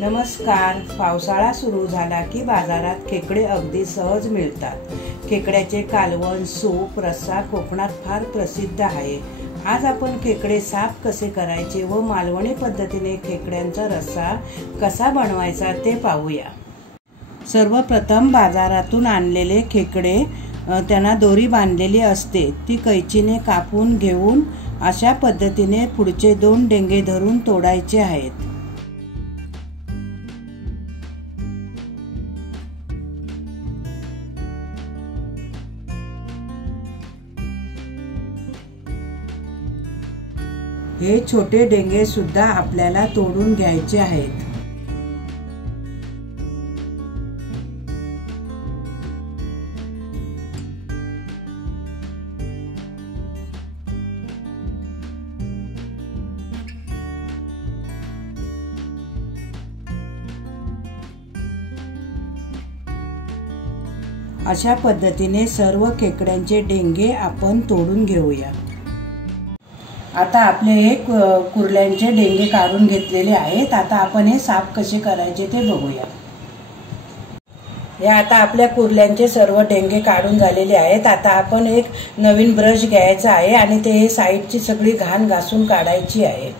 नमस्कार. पावसाळा सुरू झाला की बाजारात खेकडे अगदी सहज मिळतात. खेकड्याचे कालवण, सूप, रस्सा कोकणात फार प्रसिद्ध आहे. आज आपण खेकडे साफ कसे करायचे व मालवणी पद्धतीने खेकड्यांचा रस्सा कसा बनवायचा ते पाहूया. सर्वप्रथम बाजारातून आणलेले खेकडे त्यांना दोरी बांधलेली असते ती कैचीने कापून घेऊन अशा पद्धतीने पुढचे 2 डेंगे धरून तोडायचे आहेत. हे छोटे डेंगे सुद्धा आपल्याला तोडून घ्यायचे आहेत. अशा पद्धतीने सर्व खेकड्यांचे डेंगे आपण तोडून घेऊया. आता आपले हे कुर्ल्यांचे डेंगे काढून घेतलेले आहेत. आता आपण हे साफ कसे करायचे ते बघूया. या आता आपल्या कुर्ल्यांचे सर्व डेंगे काढून झालेले आहेत. आता आपण एक नवीन ब्रश घ्यायचा आहे आणि ते साईडची सगळी घाण घासून काढायची आहे.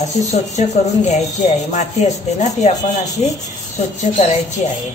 अशी स्वच्छ करून घ्यायची आहे. माती असते ना ती आपण अशी स्वच्छ करायची आहे.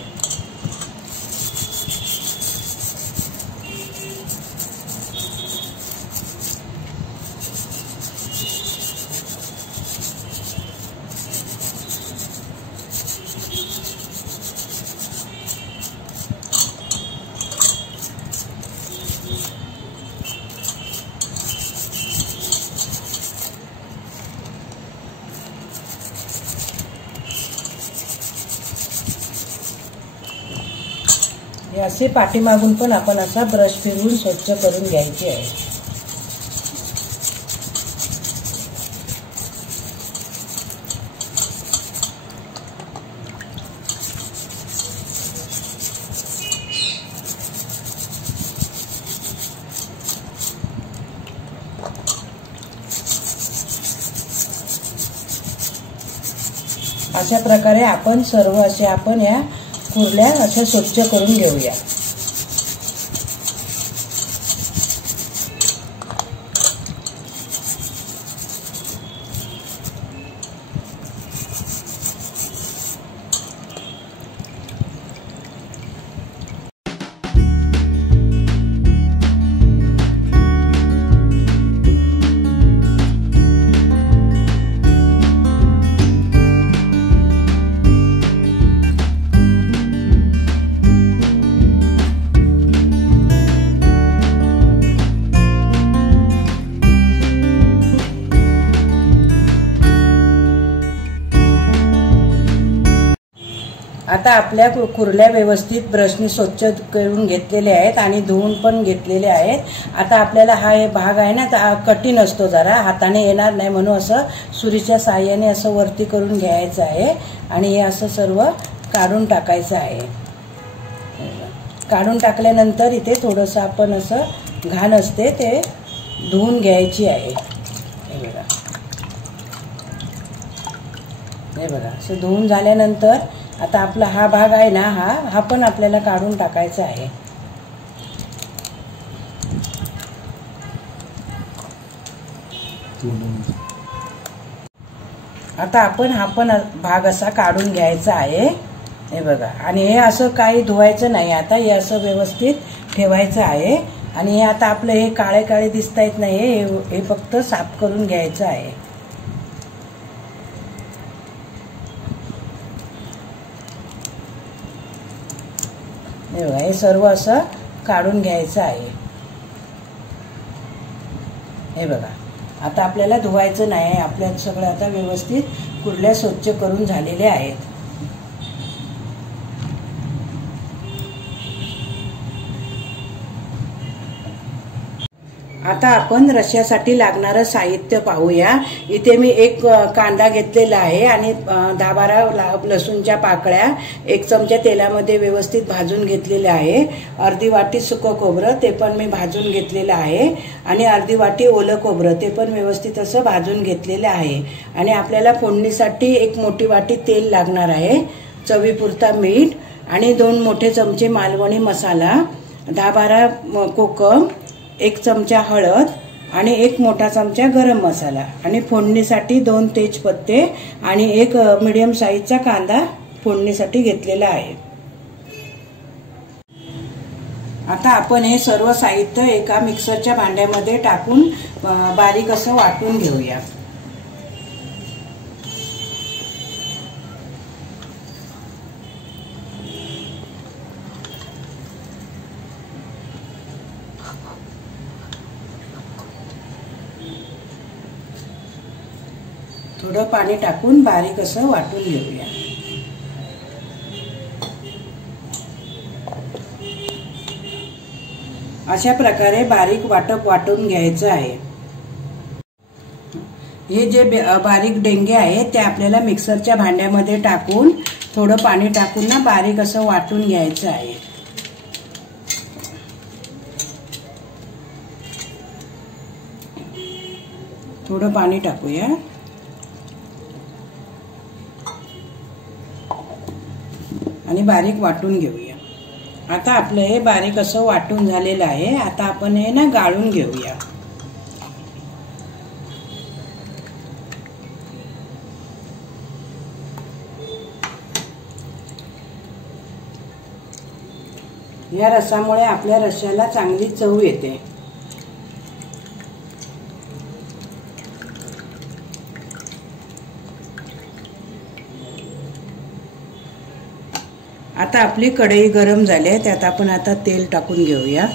हे असे पाठीमागून पण आपण असा ब्रश फिरवून स्वच्छ करून घ्यायचे आहे. अशा प्रकारे आपण सर्व असे आपण या कुर्ल्या अशा स्वच्छ करून घेऊया. आता आपल्या कुर्ल्या व्यवस्थित ब्रशने स्वच्छ करून घेतलेले आहेत आणि धुवून पण घेतलेले आहेत. आता आपल्याला हा भाग आहे ना कठीण असतो, जरा हाताने येणार नाही म्हणून असं सुरीच्या साहाय्याने असं वरती करून घ्यायचं आहे आणि हे असं सर्व काढून टाकायचं आहे. काढून टाकल्यानंतर इथे थोडंसं आपण असं घाण असते ते धुवून घ्यायची आहे. हे बघा असं धुवून झाल्यानंतर आता आपला हा भाग आहे ना हा पण आपल्याला काढून टाकायचा आहे. आता आपण हा पण भाग असा काढून घ्यायचा आहे. हे बघा आणि हे असं काही धुवायचं नाही. आता हे असं व्यवस्थित ठेवायचं आहे आणि हे आता आपलं हे काळे काळे दिसत आहेत नाही हे फक्त साफ करून घ्यायचं आहे. हे सर्व असं काढून घ्यायचं आहे. हे बघा आता आपल्याला धुवायचं नाही. आपल्याला सगळं आता व्यवस्थित कुर्ल्या स्वच्छ करून झालेले आहेत. आता आपण रश्श्यासाठी लागणारं साहित्य पाहूया। इथे मी एक कांदा घेतलेला आहे आणि 10-12 लसूणच्या पाकळ्या 1 चमचा तेलामध्ये व्यवस्थित भाजून घेतलेले आहे। अर्धी वाटी सुकं खोबरं ते पण मी भाजून घेतलेलं आहे आणि अर्धी वाटी ओलं खोबरं ते पण व्यवस्थित असं भाजून घेतलेलं आहे। आणि आपल्याला फोडणीसाठी 1 मोठी वाटी तेल लागणार आहे, चवीपुरता मीठ आणि 2 मोठे चमचे मालवणी मसाला, 10-12 कोकम, 1 चमचा हळद आणि 1 मोठा चमचा गरम मसाला आणि फोडणीसाठी 2 तेजपत्ते आणि 1 मीडियम साईजचा कांदा फोडणीसाठी घेतलेला आहे। आता आपण हे सर्व साहित्य एका मिक्सरच्या भांड्यामध्ये टाकून बारीक असं वाटून घेऊया। थोडं पाणी टाकून बारीक असं वाटून घेऊया। अशा प्रकारे बारीक वाटून घ्यायचं आहे। हे जे बारीक डेंगे आहेत ते आपल्याला मिक्सरच्या भांड्यामध्ये टाकून थोडं पाणी टाकून ना बारीक असं वाटून घ्यायचं आहे। थोडं पाणी टाकूया आणि बारीक वाटून घेऊया। आता आपलं हे बारीक असं वाटून झालेलं आहे। आता आपण हे ना गाळून घेऊया। या रसामुळे आपल्या रश्श्याला चांगली चव येते। आता आपली कढई गरम झाली आहे, त्यात आपण आता तेल टाकून घेऊया।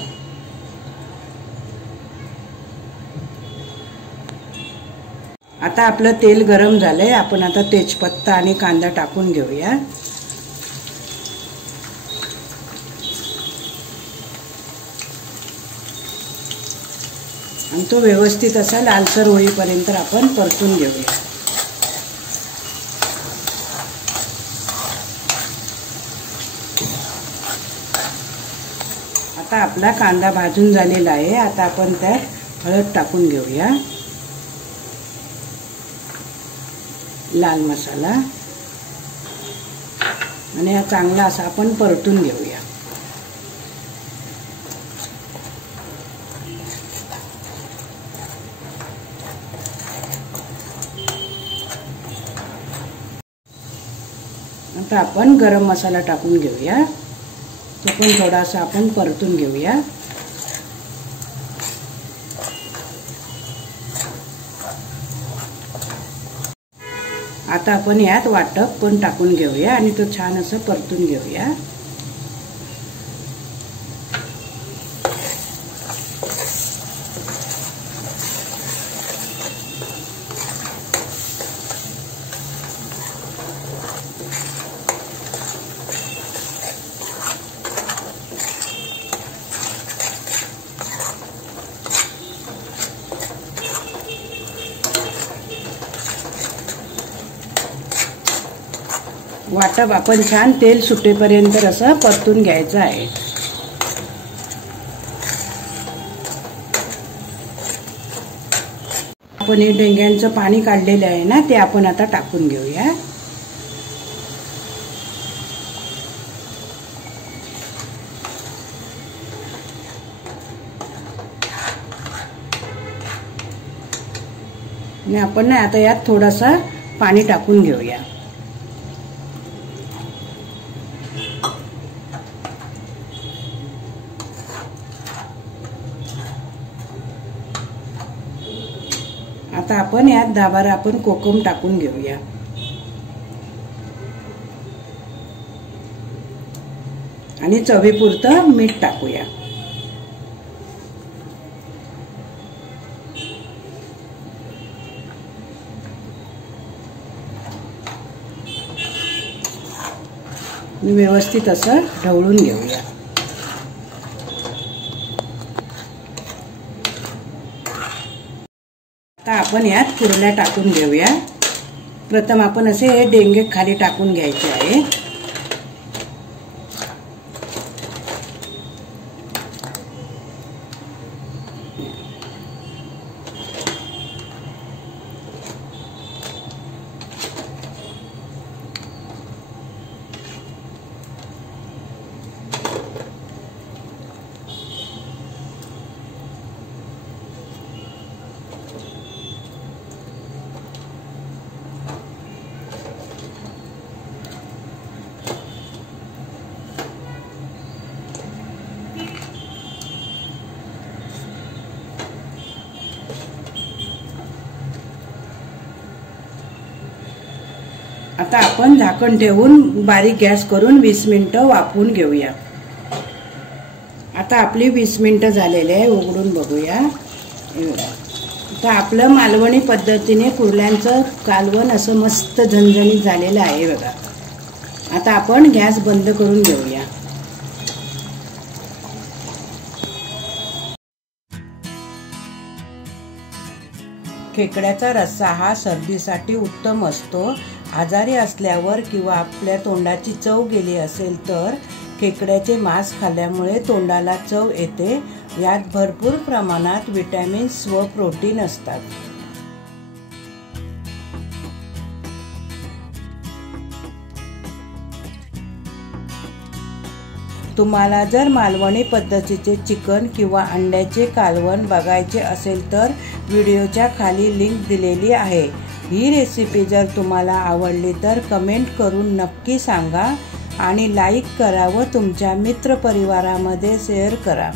आता आपलं तेल गरम झालंय, आपण आता तेजपत्ता आणि कांदा टाकून घेऊया। आणि तो व्यवस्थित असा लालसर होईपर्यंत आपण परतून घेऊया। आता आपला कांदा भाजून झालेला आहे। आता आपण त्यात हळद टाकून घेऊया, लाल मसाला आणि हा चांगला असा आपण परतून घेऊया। आता आपण गरम मसाला टाकून घेऊया, तो पण थोडासा आपण परतून घेऊया। आता आपण यात वाटप पण टाकून घेऊया आणि तो छान असं परतून घेऊया। वाटप आपण छान तेल सुटेपर्यंत असं परतून घ्यायचं आहे। आपण हे डेंग्यांचं पाणी काढलेलं आहे ना, ते आपण आता टाकून घेऊया। आणि आपण ना आता यात थोडासा पाणी टाकून घेऊया। आता आपण यात 10-12 आपण कोकम टाकून घेऊया। आणि चवीपुरतं मीठ टाकूया। व्यवस्थित असं ढवळून घेऊया। आता आपण यात कुर्ल्या टाकून घेऊया। प्रथम आपण असे डेंगे खाली टाकून घ्यायचे आहे। आता आपण झाकण ठेवून बारीक गॅस करून 20 मिनिटं वाफवून घेऊया। आता आपली 20 मिनिटं झालेले आहे, उघडून बघूया। आता आपलं मालवणी पद्धतीने कुर्ल्यांचं कालवण असं मस्त झणझणीत झालेलं आहे बघा। आता आपण गॅस बंद करून घेऊया। खेकड्याचा रस्सा हा सर्दीसाठी उत्तम असतो। आजारी असल्यावर किंवा आपल्या तोंडाची चव गेली असेल तर खेकड्याचे मांस खाल्ल्यामुळे तोंडाला चव येते। यात भरपूर प्रमाणात विटॅमिन्स व प्रोटीन असतात। तुम्हाला जर मालवणी पद्धतीचे चिकन किंवा अंड्याचे कालवण बघायचे असेल तर व्हिडिओच्या खाली लिंक दिलेली आहे। ही रेसिपी जर तुम्हाला आवडली तर कमेंट करून नक्की सांगा आणि लाईक करा व तुमच्या मित्रपरिवारामध्ये शेअर करा।